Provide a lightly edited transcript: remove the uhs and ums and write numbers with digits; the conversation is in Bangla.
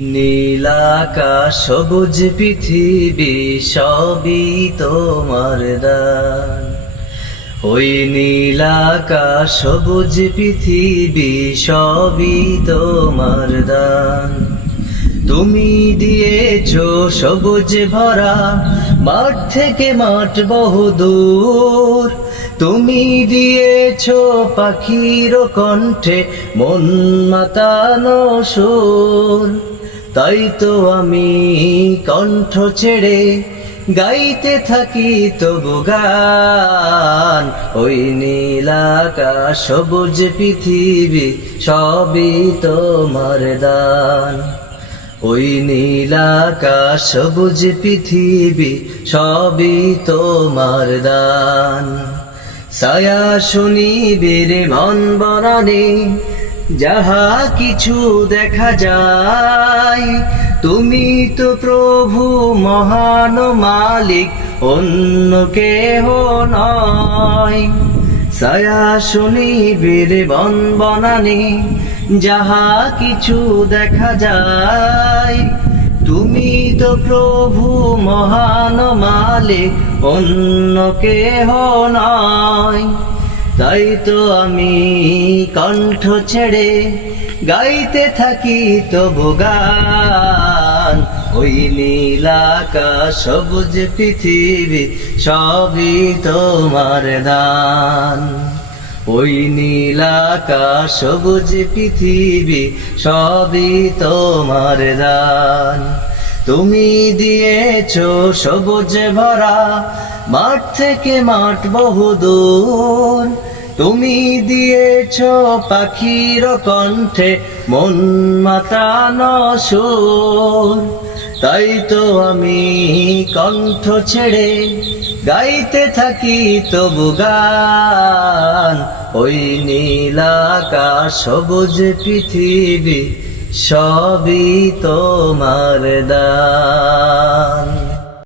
নীলাকাশ সবুজ পৃথিবী সবই তোমার দান। ওই নীলাকাশ সবুজ পৃথিবী সবই তোমার দান। তুমি দিয়েছো সবুজ ভরা মাঠ থেকে মাঠ বহুদূর। তুমি দিয়েছো পাখির কণ্ঠে মন মাতানো সুর। তাই তো আমি কণ্ঠ ছেড়ে গাইতে থাকি তবু গান। ওই নীলাকাশ সবুজ পৃথিবী সবই তোমার দান। ওই নীলাকাশ সবুজ পৃথিবী সবই তোমার দান। ছায়া শুনিবির মন বনানে যাহা কিছু দেখা যায়, তুমি তো প্রভু মহান মালিক, অন্য কেহ নয়। ছায়া শুনিবির বন বনানে যাহা কিছু দেখা যায়, তুমি তো প্রভু মহান মালিক, অন্য কেহ নয়। তাই তো আমি কণ্ঠ ছেড়ে গাইতে থাকি তবু গান। ওই নীলাকাশ সবুজ পৃথিবী সবই তোমার দান। ওই নীলাকাশ সবুজ পৃথিবী সবই তোমার দান। তুমি দিয়েছো সবুজ ভরা মাঠ থেকে মাঠ বহুদূর। তুমি দিয়েছো পাখির কণ্ঠে মন মাতানো সুর। তাই তো আমি কণ্ঠ ছেড়ে গাইতে থাকি তবু গান। ওই নীলাকাশ সবুজ পৃথিবী সবই তোমার দান।